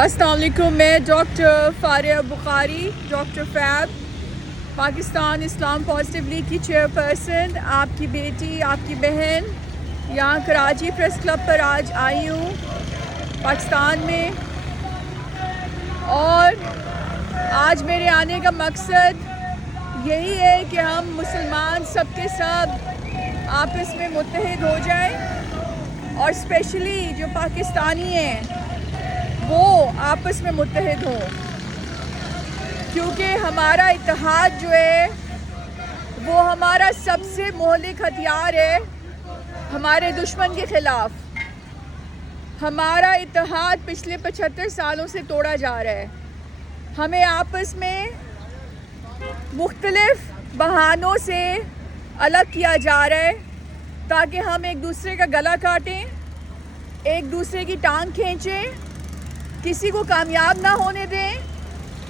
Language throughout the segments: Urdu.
السلام علیکم. میں ڈاکٹر فاریا بخاری، ڈاکٹر فیب، پاکستان اسلام پازیٹیو لیگ کی چیئرپرسن، آپ کی بیٹی، آپ کی بہن، یہاں کراچی پریس کلب پر آج آئی ہوں پاکستان میں. اور آج میرے آنے کا مقصد یہی ہے کہ ہم مسلمان سب کے سب آپس میں متحد ہو جائیں، اور اسپیشلی جو پاکستانی ہیں وہ آپس میں متحد ہوں، کیونکہ ہمارا اتحاد جو ہے وہ ہمارا سب سے مہلک ہتھیار ہے ہمارے دشمن کے خلاف. ہمارا اتحاد پچھلے 75 سالوں سے توڑا جا رہا ہے. ہمیں آپس میں مختلف بہانوں سے الگ کیا جا رہا ہے تاکہ ہم ایک دوسرے کا گلا کاٹیں، ایک دوسرے کی ٹانگ کھینچیں، کسی کو کامیاب نہ ہونے دیں.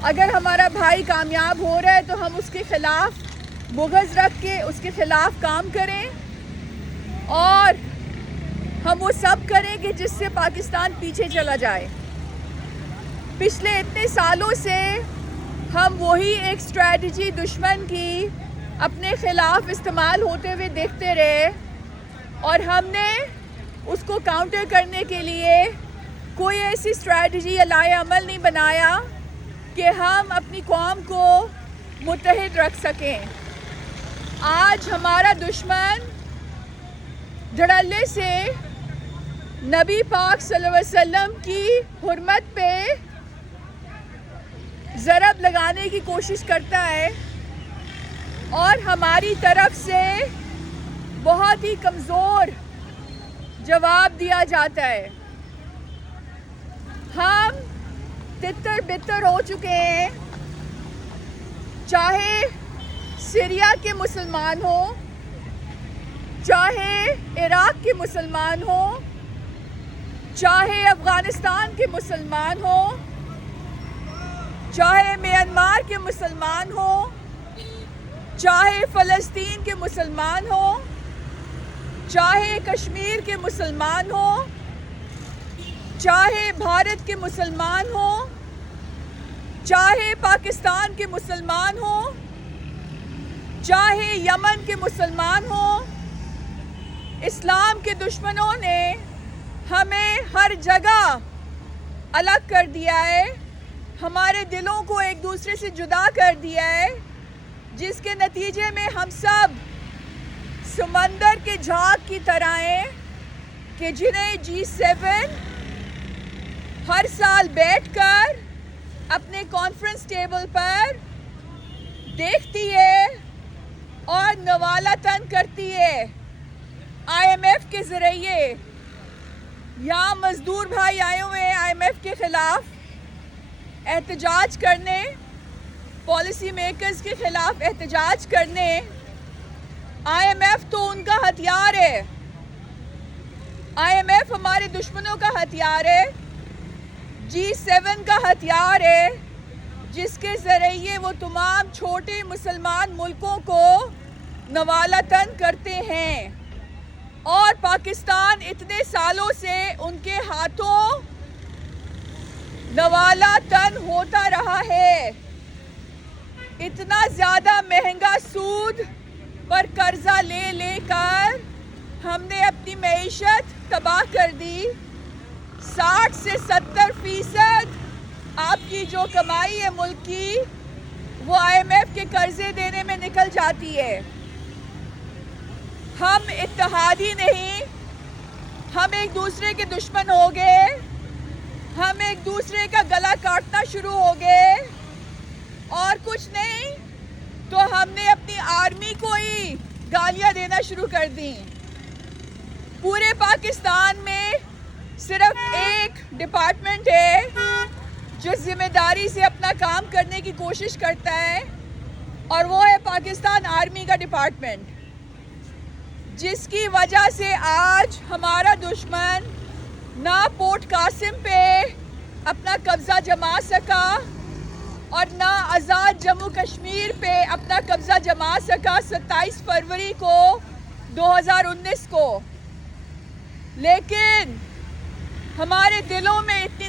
اگر ہمارا بھائی کامیاب ہو رہا ہے تو ہم اس کے خلاف بغض رکھ کے اس کے خلاف کام کریں، اور ہم وہ سب کریں کہ جس سے پاکستان پیچھے چلا جائے. پچھلے اتنے سالوں سے ہم وہی ایک اسٹریٹجی دشمن کی اپنے خلاف استعمال ہوتے ہوئے دیکھتے رہے، اور ہم نے اس کو کاؤنٹر کرنے کے لیے کوئی ایسی اسٹریٹجی یا لائحہ عمل نہیں بنایا کہ ہم اپنی قوم کو متحد رکھ سکیں. آج ہمارا دشمن دھڑلے سے نبی پاک صلی اللہ علیہ وسلم کی حرمت پہ ضرب لگانے کی کوشش کرتا ہے، اور ہماری طرف سے بہت ہی کمزور جواب دیا جاتا ہے. ہم تتر بتر ہو چکے ہیں، چاہے سیریا کے مسلمان ہوں، چاہے عراق کے مسلمان ہوں، چاہے افغانستان کے مسلمان ہوں، چاہے میانمار کے مسلمان ہوں، چاہے فلسطین کے مسلمان ہوں، چاہے کشمیر کے مسلمان ہوں، چاہے بھارت کے مسلمان ہوں، چاہے پاکستان کے مسلمان ہوں، چاہے یمن کے مسلمان ہوں. اسلام کے دشمنوں نے ہمیں ہر جگہ الگ کر دیا ہے، ہمارے دلوں کو ایک دوسرے سے جدا کر دیا ہے، جس کے نتیجے میں ہم سب سمندر کے جھاگ کی طرح ہیں کہ جنہیں G7 ہر سال بیٹھ کر اپنے کانفرنس ٹیبل پر دیکھتی ہے اور نوالتن کرتی ہے. IMF کے ذریعے یہاں مزدور بھائی آئے ہوئے ہیں IMF کے خلاف احتجاج کرنے، پالیسی میکرز کے خلاف احتجاج کرنے. IMF تو ان کا ہتھیار ہے، IMF ہمارے دشمنوں کا ہتھیار ہے، G7 کا ہتھیار ہے، جس کے ذریعے وہ تمام چھوٹے مسلمان ملکوں کو نوالتن کرتے ہیں. اور پاکستان اتنے سالوں سے ان کے ہاتھوں نوالتن ہوتا رہا ہے. اتنا زیادہ مہنگا سود پر قرضہ لے لے کر ہم نے اپنی معیشت تباہ کر دی. 60 سے 70% آپ کی جو کمائی ہے ملک کی، وہ IMF کے قرضے دینے میں نکل جاتی ہے. ہم اتحادی نہیں، ہم ایک دوسرے کے دشمن ہو گئے، ہم ایک دوسرے کا گلا کاٹنا شروع ہو گئے، اور کچھ نہیں تو ہم نے اپنی آرمی کو ہی گالیاں دینا شروع کر دیں. پورے پاکستان میں صرف ایک ڈپارٹمنٹ ہے جو ذمہ داری سے اپنا کام کرنے کی کوشش کرتا ہے، اور وہ ہے پاکستان آرمی کا ڈپارٹمنٹ، جس کی وجہ سے آج ہمارا دشمن نہ پورٹ قاسم پہ اپنا قبضہ جما سکا، اور نہ آزاد جموں کشمیر پہ اپنا قبضہ جما سکا 27 فروری کو 2019 کو. لیکن ہمارے دلوں میں اتنی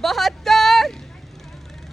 72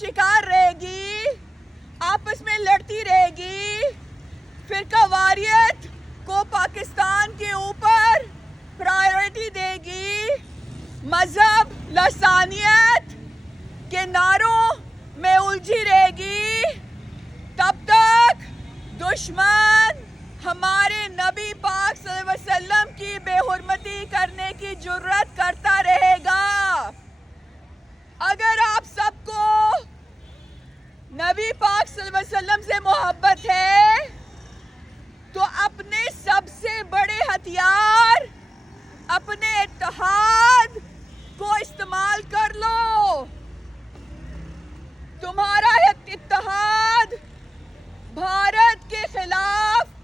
شکار رہے گی، آپس میں لڑتی رہے گی، فرقہ واریت کو پاکستان کے اوپر پرائیورٹی دے گی، مذہب لسانیت کے نعروں میں الجھی رہے گی، تب تک دشمن ہمارے نبی پاک صلی اللہ علیہ وسلم کی بے حرمتی کرنے کی جرات کرتا رہے گا۔ اگر آپ سب کو نبی پاک صلی اللہ علیہ وسلم سے محبت ہے تو اپنے سب سے بڑے ہتھیار اپنے اتحاد کو استعمال کر لو۔ تمہارا اتحاد بھارت کے خلاف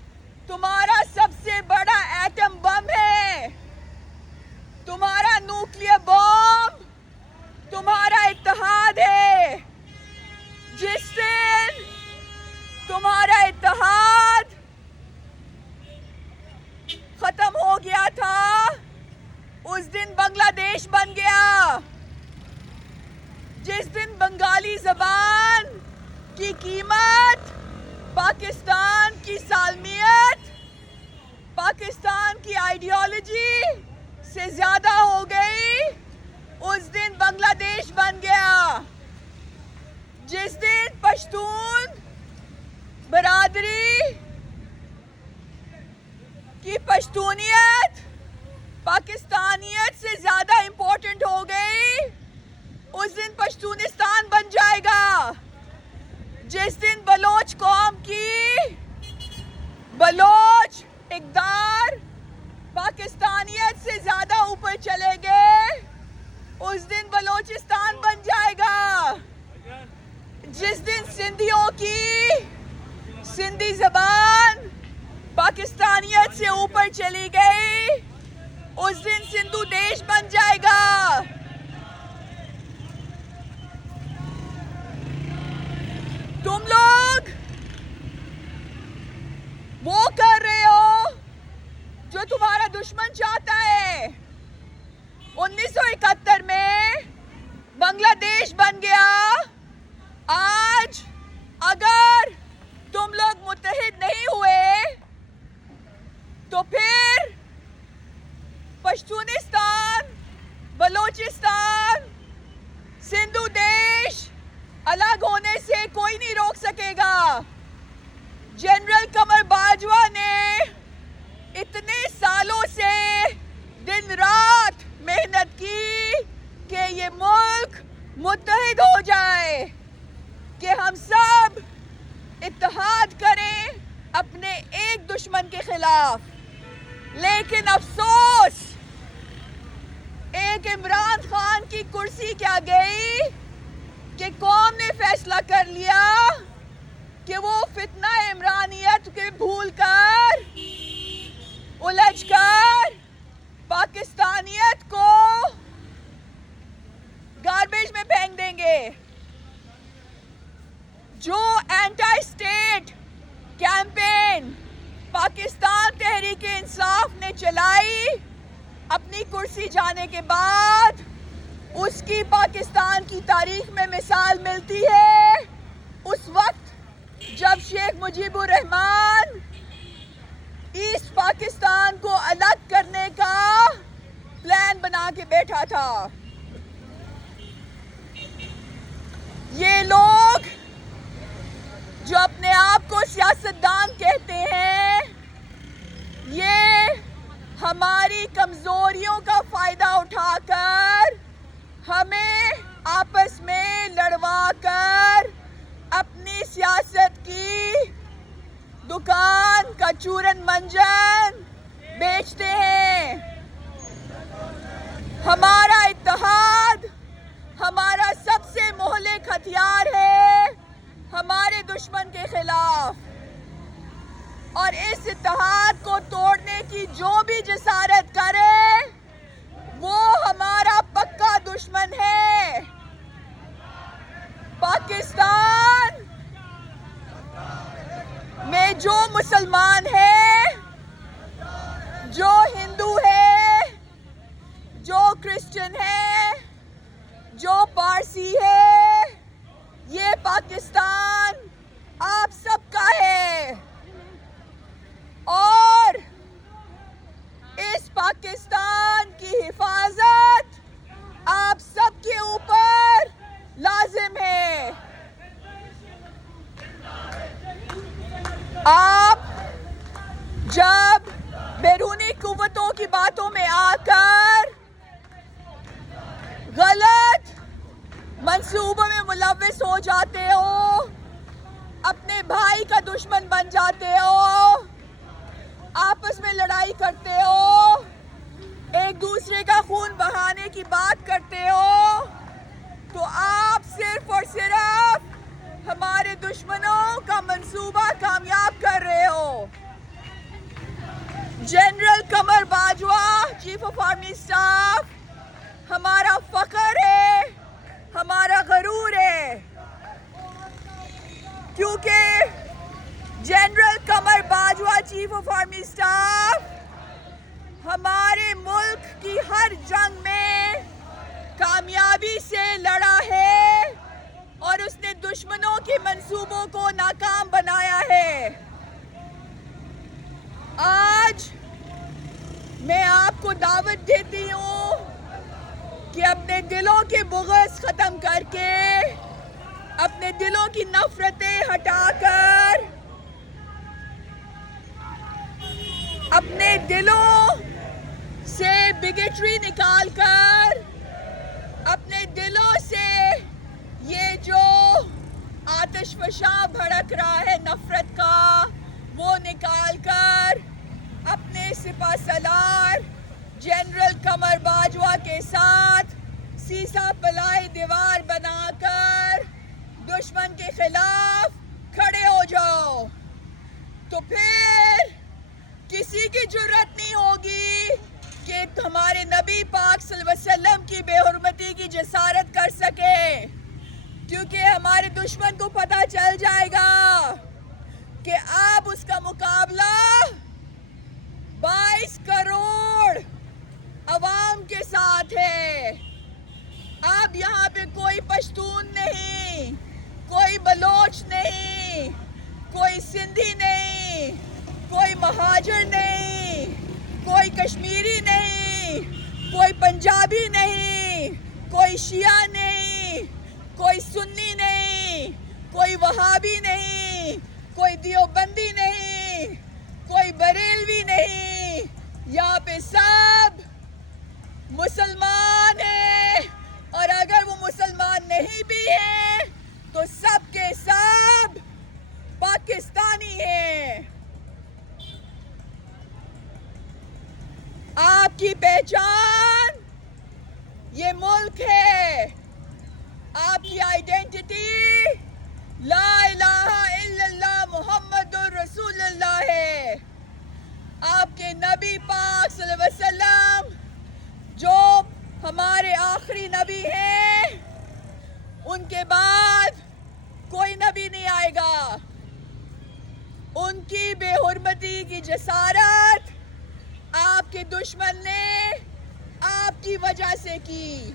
تمہارا سب سے بڑا ایٹم بم ہے، تمہارا نیوکلیئر بم تمہارا اتحاد ہے۔ جس دن تمہارا اتحاد ختم ہو گیا تھا اس دن بنگلہ دیش بن گیا۔ جس دن بنگالی زبان کی قیمت پاکستان کی سالمیت، پاکستان کی آئیڈیالوجی سے زیادہ ہو گئی، اس دن بنگلہ دیش بن گیا۔ جس دن پشتون برادری کی پشتونیت پاکستانیت سے زیادہ امپورٹنٹ ہو گئی، اس دن پشتونستان بن جائے گا۔ جس دن بلوچ قوم کی بلوچ اقدار پاکستانیت سے زیادہ اوپر چلے گئے، اس دن بلوچستان بن جائے گا۔ جس دن سندھیوں کی سندھی زبان پاکستانیت سے اوپر چلی گئی، اس دن سندھو دیش بن جائے گا۔ تم لوگ وہ کر رہے ہو جو تمہارا دشمن چاہتا ہے۔ 1971 میں بنگلہ دیش بن گیا۔ آج اگر تم لوگ متحد نہیں ہوئے تو پھر پشتونستان، بلوچستان، سندھو دیش الگ ہونے سے کوئی نہیں روک سکے گا۔ جنرل قمر باجوہ نے اتنے سالوں سے دن رات محنت کی کہ یہ ملک متحد ہو جائے، کہ ہم سب اتحاد کریں اپنے ایک دشمن کے خلاف۔ لیکن افسوس، ایک عمران خان کی کرسی کیا گئی کہ قوم نے فیصلہ کر لیا کہ وہ فتنہ عمرانیت کے بھول کر، الجھ کر پاکستانیت کو گاربیج میں پھینک دیں گے۔ جو anti state campaign Pakistan Tehreek Insaf نے چلائی اپنی کرسی جانے کے بعد، اس کی پاکستان کی تاریخ میں مثال ملتی ہے اس وقت جب شیخ مجیب الرحمان ایسٹ پاکستان کو الگ کرنے کا پلان بنا کے بیٹھا تھا۔ یہ لوگ جو اپنے آپ کو سیاستدان کہتے ہیں، یہ ہماری کمزوریوں کا فائدہ اٹھا کر ہمیں آپس میں لڑوا کر اپنی سیاست کی دکان کا چورن منجن بیچتے ہیں۔ ہمارا اتحاد ہمارا سب سے مہلک ہتھیار ہے ہمارے دشمن کے خلاف، اور اس اتحاد کو توڑنے کی جو بھی جسارت کرے وہ ہمارا پکا دشمن ہے۔ پاکستان میں جو مسلمان ہے، جو ہندو ہے، جو کرسچن ہے، جو پارسی ہے، پاکستان آپ سب کا ہے اور اس پاکستان کی حفاظت آپ سب کے اوپر لازم ہے. آپ جب بیرونی قوتوں کی باتوں میں آ کر غلط منصوبوں میں ملوث ہو جاتے ہو، اپنے بھائی کا دشمن بن جاتے ہو، آپس میں لڑائی کرتے ہو، ایک دوسرے کا خون بہانے کی بات کرتے ہو، تو آپ صرف اور صرف ہمارے دشمنوں کا منصوبہ کامیاب کر رہے ہو. General Qamar Bajwa chief of army staff ہمارا فخر ہے، ہمارا غرور ہے، کیونکہ general Qamar Bajwa chief of army staff ہمارے ملک کی ہر جنگ میں کامیابی سے لڑا ہے اور اس نے دشمنوں کے منصوبوں کو ناکام بنایا ہے. آج میں آپ کو دعوت دیتی ہوں کہ اپنے دلوں کے بغض ختم کر کے، اپنے دلوں کی نفرتیں ہٹا کر، اپنے دلوں سے بگیٹری نکال کر، اپنے دلوں سے یہ جو آتش فشاں بھڑک رہا ہے نفرت کا، وہ نکال کر اپنے سپہ سالار جنرل قمر باجوہ کے ساتھ سیسا پلائی دیوار بنا کر دشمن کے خلاف کھڑے ہو جاؤ. تو پھر کسی کی جرات نہیں ہوگی کہ ہمارے نبی پاک صلی اللہ علیہ وسلم کی بے حرمتی کی جسارت کر سکے، کیونکہ ہمارے دشمن کو پتہ چل جائے گا کہ اب اس کا مقابلہ 22 کروڑ عوام کے ساتھ ہے. اب یہاں پہ کوئی پشتون نہیں، کوئی بلوچ نہیں، کوئی سندھی نہیں، کوئی مہاجر نہیں، کوئی کشمیری نہیں، کوئی پنجابی نہیں، کوئی شیعہ نہیں، کوئی سنی نہیں، کوئی وہابی نہیں، کوئی دیوبندی نہیں، کوئی بریلوی نہیں. یہاں پہ سب مسلمان ہیں، اور اگر وہ مسلمان نہیں بھی ہیں تو سب کے سب پاکستانی ہیں. آپ کی پہچان یہ ملک ہے، آپ کی آئیڈینٹی لا الہ الا اللہ محمد الرسول اللہ ہے. آپ کے نبی پاک صلی اللہ علیہ وسلم جو ہمارے آخری نبی ہیں، ان کے بعد کوئی نبی نہیں آئے گا. ان کی بے حرمتی کی جسارت آپ کے دشمن نے آپ کی وجہ سے کی،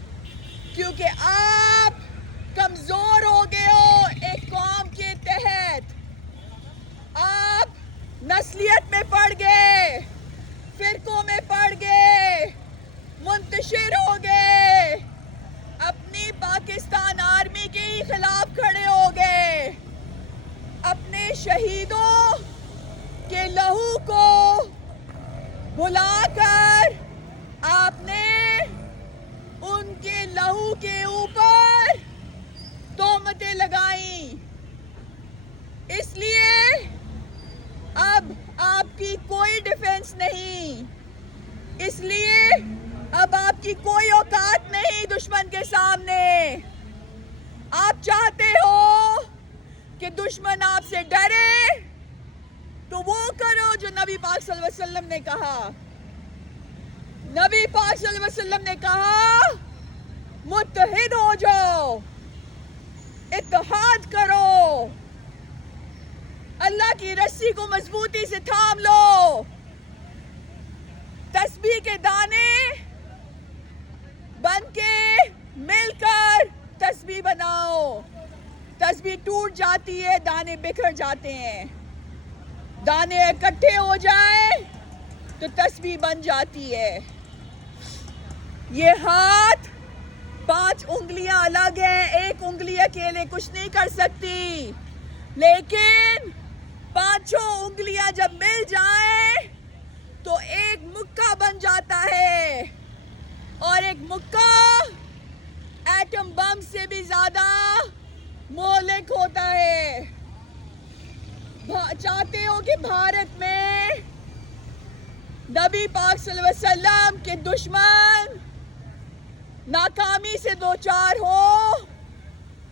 کیونکہ آپ کمزور ہو گئے ہو ایک قوم کے تحت. آپ نسلیت میں پڑ گئے، فرقوں میں پڑ گئے، منتشر ہو گئے، اپنی پاکستان آرمی کے ہی خلاف کھڑے ہو گئے. اپنے شہیدوں کے لہو کو بھلا کر آپ نے ان کے لہو کے اوپر تہمتیں لگائیں. اس لیے اب آپ کی کوئی ڈیفنس نہیں، اس لیے اب آپ کی کوئی اوقات نہیں دشمن کے سامنے. آپ چاہتے ہو کہ دشمن آپ سے ڈرے تو وہ کرو جو نبی پاک صلی اللہ علیہ وسلم نے کہا. نبی پاک صلی اللہ علیہ وسلم نے کہا متحد ہو جاؤ، اتحاد کرو، اللہ کی رسی کو مضبوطی سے تھام لو، تسبیح کے دانے بن کے مل کر تسبیح بناؤ، تسبیح ٹوٹ جاتی ہے، دانے بکھر جاتے ہیں. دانے اکٹھے ہو جائیں تو تسبیح بن جاتی ہے. یہ ہاتھ 5 انگلیاں الگ ہیں، ایک انگلی اکیلے کچھ نہیں کر سکتی، لیکن 5 انگلیاں جب مل جائیں تو ایک مکہ بن جاتا ہے، اور ایک مکہ ایٹم بم سے بھی زیادہ مہلک ہوتا ہے. چاہتے ہو کہ بھارت میں نبی پاک صلی اللہ علیہ وسلم کے دشمن ناکامی سے دوچار ہو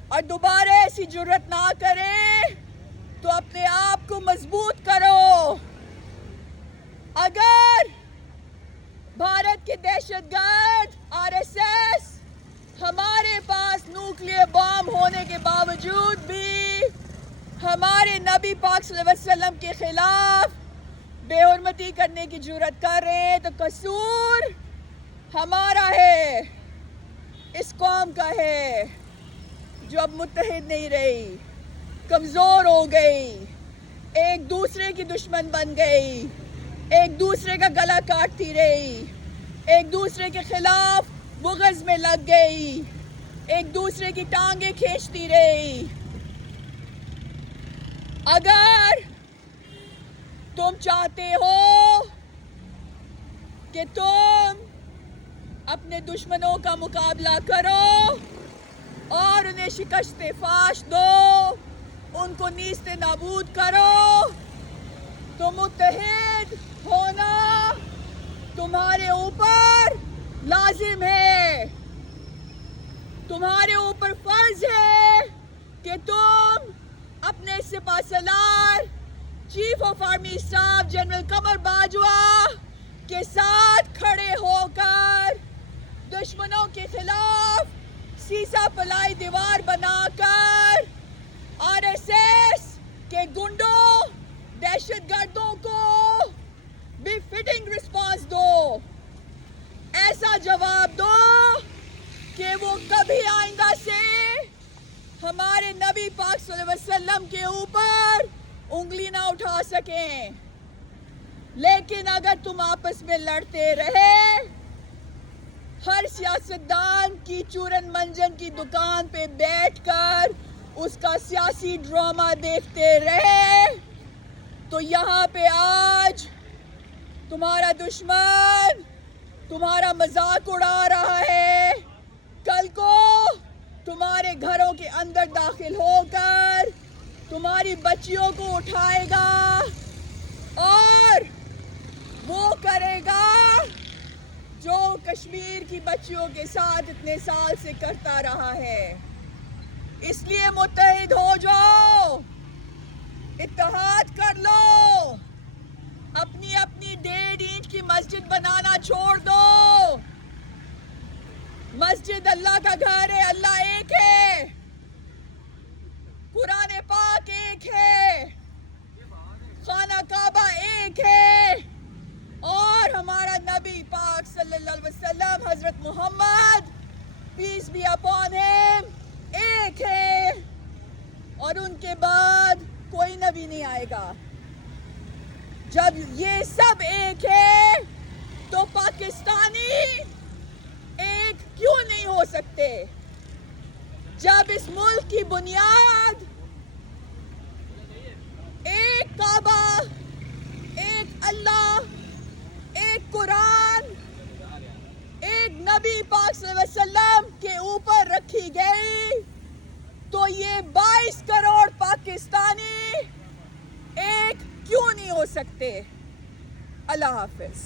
اور دوبارہ ایسی جرت نہ کریں تو اپنے آپ کو مضبوط کرو. اگر بھارت کے دہشت گرد RSS ہمارے پاس نیوکلیئر بام ہونے کے باوجود بھی ہمارے نبی پاک صلی اللہ علیہ وسلم کے خلاف بے حرمتی کرنے کی جرت کر رہے ہیں تو قصور ہمارا ہے، اس قوم کا ہے جو اب متحد نہیں رہی، کمزور ہو گئی، ایک دوسرے کی دشمن بن گئی، ایک دوسرے کا گلا کاٹتی رہی، ایک دوسرے کے خلاف بغض میں لگ گئی، ایک دوسرے کی ٹانگیں کھینچتی رہی. اگر تم چاہتے ہو کہ تم اپنے دشمنوں کا مقابلہ کرو اور انہیں شکست فاش دو، ان کو نیست نابود کرو، تو متحد ہونا تمہارے اوپر لازم ہے. تمہارے اوپر فرض ہے کہ تم اپنے سپہ سالار chief of army staff general Qamar Bajwa کے ساتھ کھڑے ہو کر دشمنوں کے خلاف سیسا پلائی دیوار بنا کر RSS کے گنڈوں، دہشت گردوں کو بھی فٹنگ رسپانس دو، ایسا جواب دو کہ وہ کبھی آئندہ سے ہمارے نبی پاک صلی اللہ علیہ وسلم کے اوپر انگلی نہ اٹھا سکیں. لیکن اگر تم آپس میں لڑتے رہے، ہر سیاستدان کی چورن منجن کی دکان پہ بیٹھ کر اس کا سیاسی ڈرامہ دیکھتے رہے، تو یہاں پہ آج تمہارا دشمن تمہارا مذاق اڑا رہا ہے، کل کو تمہارے گھروں کے اندر داخل ہو کر تمہاری بچیوں کو اٹھائے گا اور وہ کرے گا جو کشمیر کی بچیوں کے ساتھ اتنے سال سے کرتا رہا ہے. اس لیے متحد ہو جاؤ، اتحاد کر لو، اپنی اپنی 1.5 اینٹ کی مسجد بنانا چھوڑ دو. مسجد اللہ کا گھر ہے، اللہ ایک ہے، قرآن پاک ایک ہے، خانہ کعبہ ایک ہے، اور ہمارا نبی پاک صلی اللہ علیہ وسلم حضرت محمد پیس بی اپون ہم ایک ہے، اور ان کے بعد کوئی نبی نہیں آئے گا. جب یہ سب ایک ہے تو پاکستانی ایک کیوں نہیں ہو سکتے؟ جب اس ملک کی بنیاد ایک کعبہ، ایک اللہ، ایک قرآن، ایک نبی پاک صلی اللہ علیہ وسلم کے اوپر رکھی گئی، تو یہ 22 کروڑ پاکستانی ایک کیوں نہیں ہو سکتے؟ اللہ حافظ.